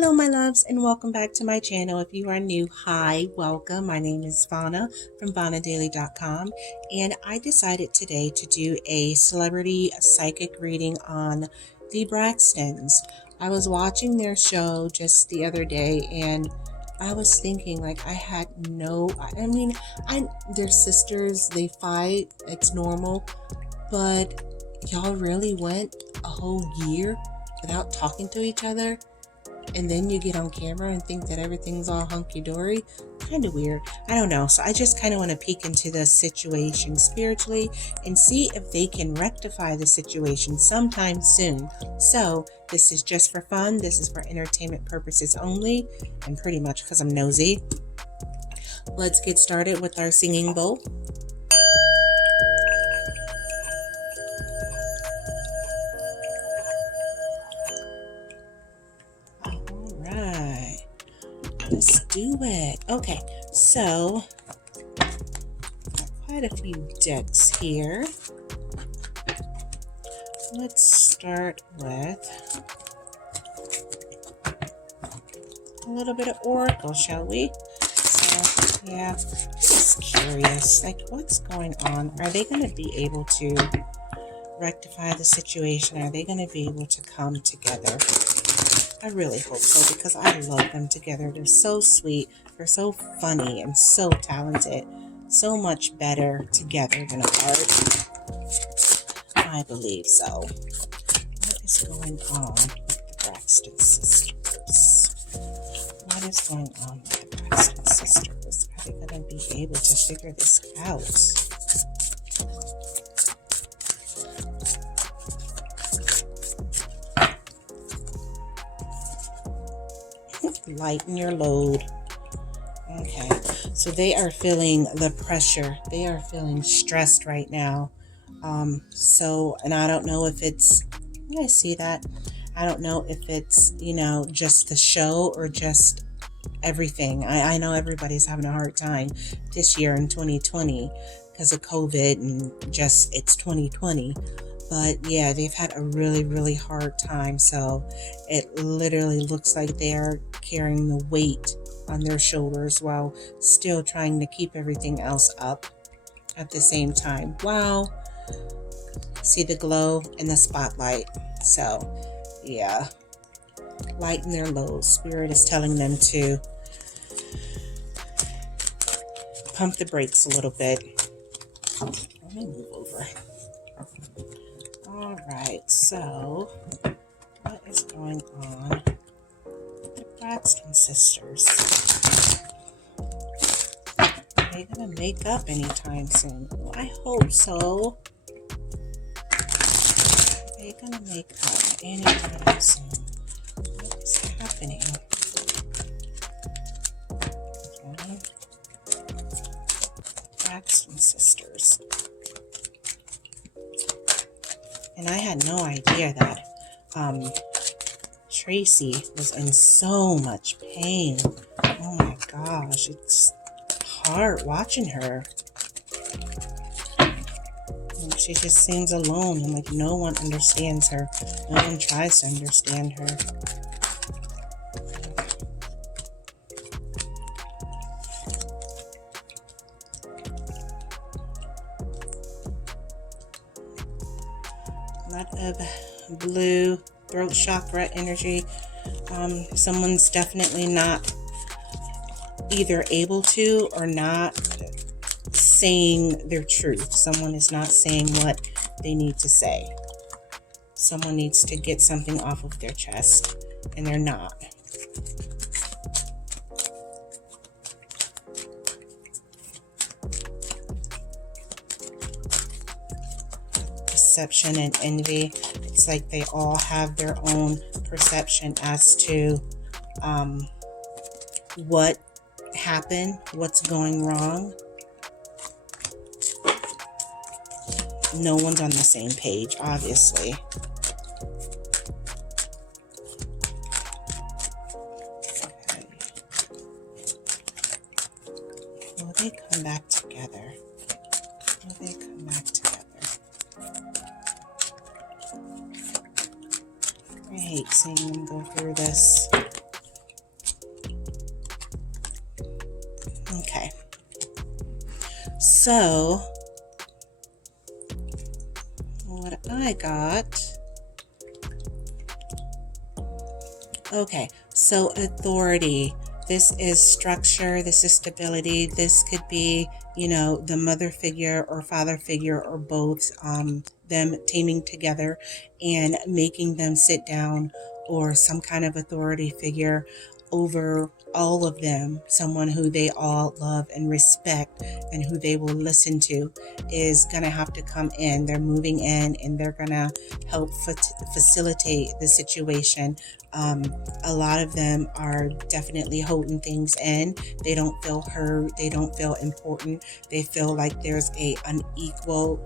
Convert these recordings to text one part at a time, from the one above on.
Hello my loves and welcome back to my channel. If you are new, hi, welcome. My name is Vonna from VonnaDailey888 and I decided today to do a celebrity psychic reading on the Braxtons. I was watching their show just the other day and I was thinking like they're sisters, they fight, it's normal, but y'all really went a whole year without talking to each other? And then you get on camera and think that everything's all hunky-dory. Kind of weird. I don't know. So I just kind of want to peek into the situation spiritually and see if they can rectify the situation sometime soon. So this is just for fun. This is for entertainment purposes only. And pretty much because I'm nosy. Let's get started with our singing bowl. Let's do it. Okay, so quite a few decks here. Let's start with a little bit of oracle, shall we? So, yeah, just curious, like what's going on? Are they going to be able to rectify the situation? Are they going to be able to come together? I really hope so because I love them together. They're so sweet. They're so funny and so talented. So much better together than apart. I believe so. What is going on with the Braxton sisters? What is going on with the Braxton sisters? Are they going to be able to figure this out? Lighten your load. Okay, so they are feeling the pressure. They are feeling stressed right now. And I don't know if it's, I see that. I don't know if it's, just the show or just everything. I know everybody's having a hard time this year in 2020 because of COVID and just it's 2020. But yeah, they've had a really, really hard time. So it literally looks like they are carrying the weight on their shoulders while still trying to keep everything else up at the same time. Wow. See the glow in the spotlight. So yeah, lighten their load. Spirit is telling them to pump the brakes a little bit. Let me move over. Alright, so what is going on with the Braxton sisters? Are they going to make up anytime soon? Well, I hope so. Are they going to make up anytime soon? What is happening? Braxton sisters. And I had no idea that Tracy was in so much pain. Oh my gosh, it's hard watching her. And she just seems alone and like no one understands her. No one tries to understand her. A lot of blue throat chakra energy. Someone's definitely not either able to or not saying their truth. Someone is not saying what they need to say. Someone needs to get something off of their chest and they're not. Perception and envy. It's like they all have their own perception as to what happened, what's going wrong. No one's on the same page, obviously. Okay. Will they come back together? Will they come back together? I hate seeing them go through this. So what I got, okay, so authority. This is structure, this is stability. This could be, the mother figure or father figure or both, them teaming together and making them sit down, or some kind of authority figure over all of them, someone who they all love and respect and who they will listen to, is going to have to come in. They're moving in and they're going to help facilitate the situation. A lot of them are definitely holding things in. They don't feel heard. They don't feel important. They feel like there's a unequal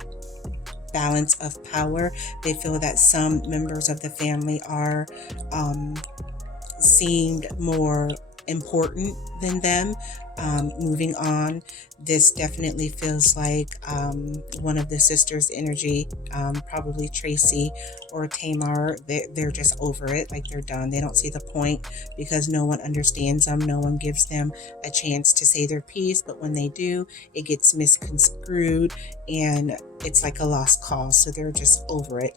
balance of power. They feel that some members of the family are seemed more important than them. Moving on, this definitely feels like one of the sisters' energy, probably Tracy or Tamar. They're just over it, like they're done. They don't see the point because no one understands them. No one gives them a chance to say their piece, but when they do, it gets misconstrued and it's like a lost cause. So they're just over it.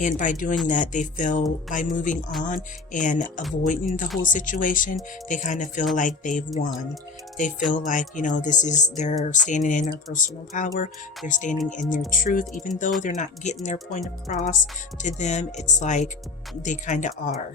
And by doing that, they feel, by moving on and avoiding the whole situation, they kind of feel like they've won. They feel like, they're standing in their personal power. They're standing in their truth, even though they're not getting their point across to them. It's like they kind of are.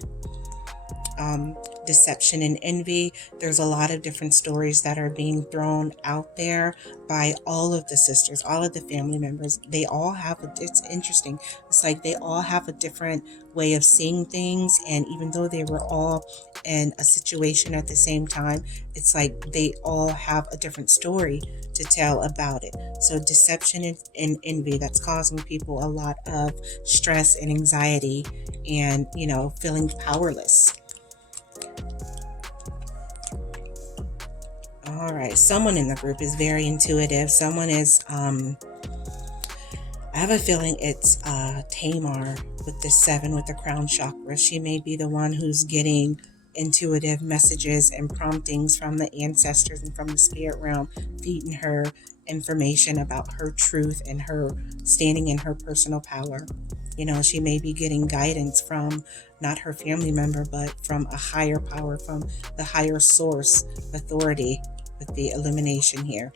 Deception and envy. There's a lot of different stories that are being thrown out there by all of the sisters, all of the family members. They all have, it's interesting. It's like they all have a different way of seeing things. And even though they were all in a situation at the same time, it's like they all have a different story to tell about it. So deception and envy, that's causing people a lot of stress and anxiety and, feeling powerless. All right, someone in the group is very intuitive. Someone is, I have a feeling it's Tamar with the 7 with the crown chakra. She may be the one who's getting intuitive messages and promptings from the ancestors and from the spirit realm, feeding her information about her truth and her standing in her personal power. She may be getting guidance from not her family member, but from a higher power, from the higher source authority with the illumination here.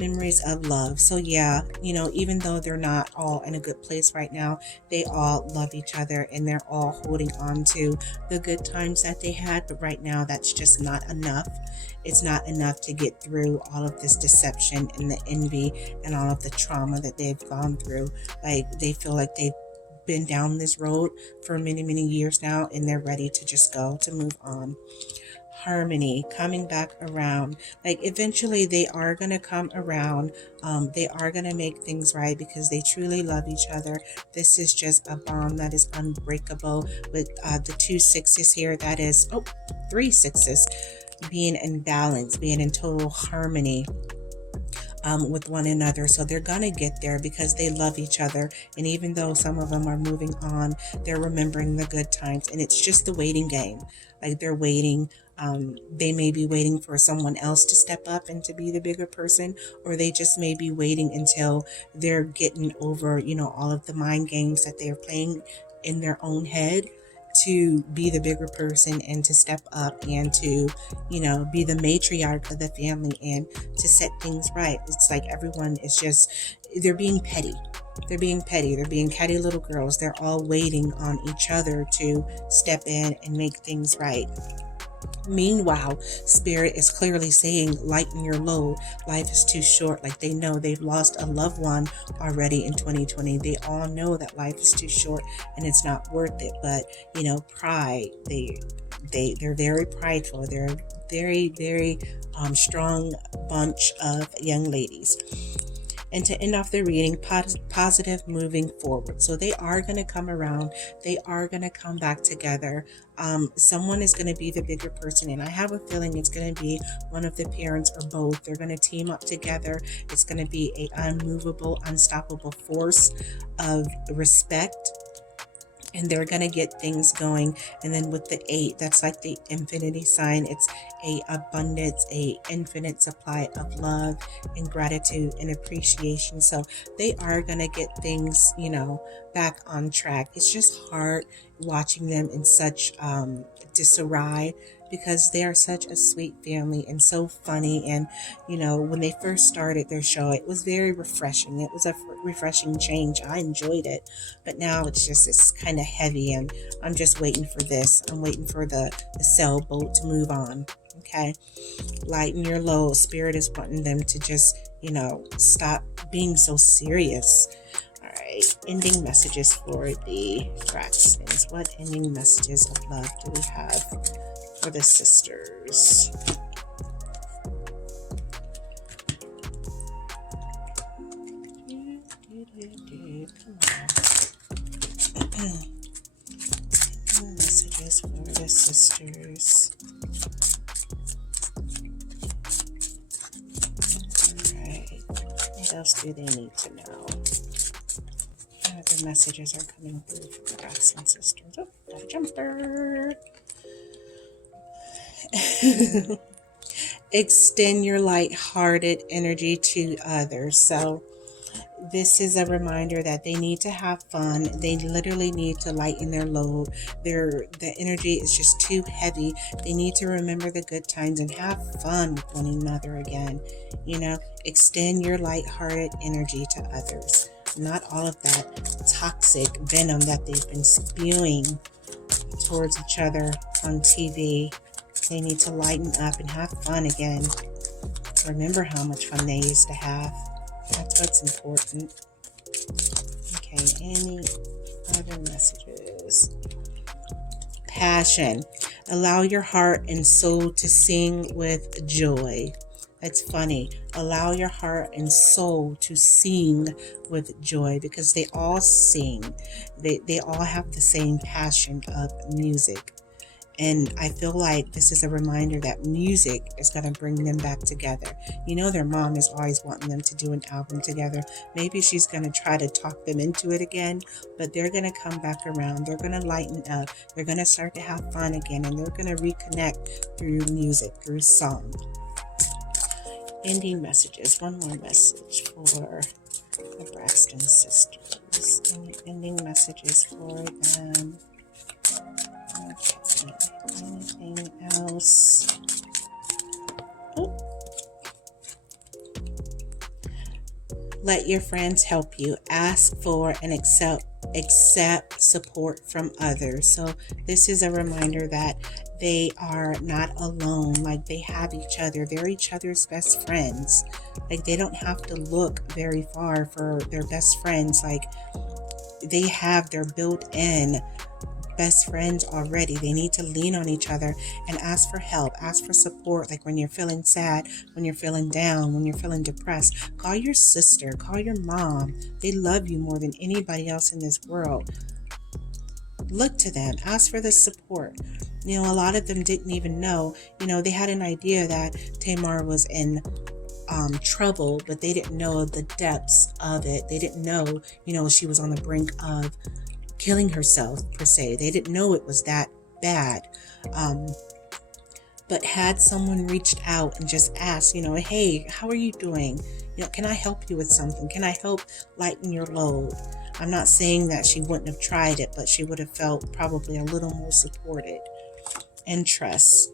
Memories of love. So yeah, even though they're not all in a good place right now, they all love each other and they're all holding on to the good times that they had. But right now, that's just not enough. It's not enough to get through all of this deception and the envy and all of the trauma that they've gone through. Like, they feel like they've been down this road for many, many years now, and they're ready to just go, to move on. Harmony, coming back around. Like, eventually they are going to come around. They are going to make things right because they truly love each other. This is just a bond that is unbreakable. With the 2 6s here, that is 3 6s, being in balance, being in total harmony with one another. So they're gonna get there because they love each other. And even though some of them are moving on, they're remembering the good times. And it's just the waiting game. Like, they're waiting. They may be waiting for someone else to step up and to be the bigger person, or they just may be waiting until they're getting over, all of the mind games that they're playing in their own head, to be the bigger person and to step up and to, be the matriarch of the family and to set things right. It's like everyone is just, they're being petty. They're being petty. They're being catty little girls. They're all waiting on each other to step in and make things right. Meanwhile, Spirit is clearly saying, lighten your load. Life is too short. Like, they know they've lost a loved one already in 2020. They all know that life is too short and it's not worth it. But, pride, they're very prideful. They're very, very strong bunch of young ladies. And to end off the reading, positive moving forward. So they are going to come around. They are going to come back together. Someone is going to be the bigger person. And I have a feeling it's going to be one of the parents or both. They're going to team up together. It's going to be an unmovable, unstoppable force of respect and they're going to get things going. And then with the 8, that's like the infinity sign. It's a abundance, a infinite supply of love and gratitude and appreciation. So they are going to get things, back on track. It's just hard watching them in such disarray, because they are such a sweet family and so funny. And when they first started their show, it was very refreshing. It was a refreshing change. I enjoyed it, but now it's kind of heavy, and I'm just waiting for this. I'm waiting for the sailboat to move on. Okay, lighten your load. Spirit is wanting them to just stop being so serious. All right, ending messages for the Braxtons. What ending messages of love do we have for the sisters? Messages for the sisters. Alright. What else do they need to know? What other messages are coming through for the Braxton sisters? Oh, got a jumper. Extend your light-hearted energy to others. So this is a reminder that they need to have fun. They literally need to lighten their load. The energy is just too heavy. They need to remember the good times and have fun with one another again. Extend your light-hearted energy to others. Not all of that toxic venom that they've been spewing towards each other on TV. They need to lighten up and have fun again. Remember how much fun they used to have. That's what's important. Okay, any other messages? Passion. Allow your heart and soul to sing with joy. That's funny. Allow your heart and soul to sing with joy, because they all sing. They all have the same passion of music. And I feel like this is a reminder that music is going to bring them back together. Their mom is always wanting them to do an album together. Maybe she's going to try to talk them into it again, but they're going to come back around. They're going to lighten up. They're going to start to have fun again, and they're going to reconnect through music, through song. Ending messages. One more message for the Braxton sisters. Ending messages for them. Okay. Anything else? Oh. Let your friends help you. Ask for and accept support from others. So this is a reminder that they are not alone. Like, they have each other. They're each other's best friends. Like, they don't have to look very far for their best friends. Like, they have their built-in best friends already. They need to lean on each other and ask for help, ask for support. Like, when you're feeling sad, when you're feeling down, when you're feeling depressed, call your sister, call your mom. They love you more than anybody else in this world. Look to them, ask for the support. A lot of them didn't even know, they had an idea that Tamar was in trouble, but they didn't know the depths of it. They didn't know, she was on the brink of killing herself, per se. They didn't know it was that bad. But had someone reached out and just asked, hey, how are you doing? Can I help you with something? Can I help lighten your load? I'm not saying that she wouldn't have tried it, but she would have felt probably a little more supported. And trust.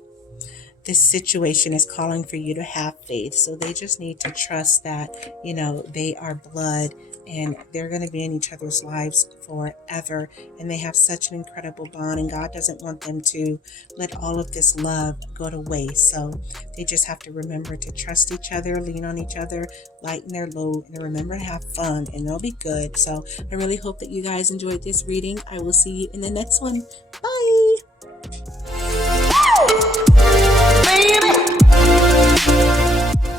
This situation is calling for you to have faith. So they just need to trust that, they are blood and they're going to be in each other's lives forever. And they have such an incredible bond, and God doesn't want them to let all of this love go to waste. So they just have to remember to trust each other, lean on each other, lighten their load, and remember to have fun, and they'll be good. So I really hope that you guys enjoyed this reading. I will see you in the next one. Bye.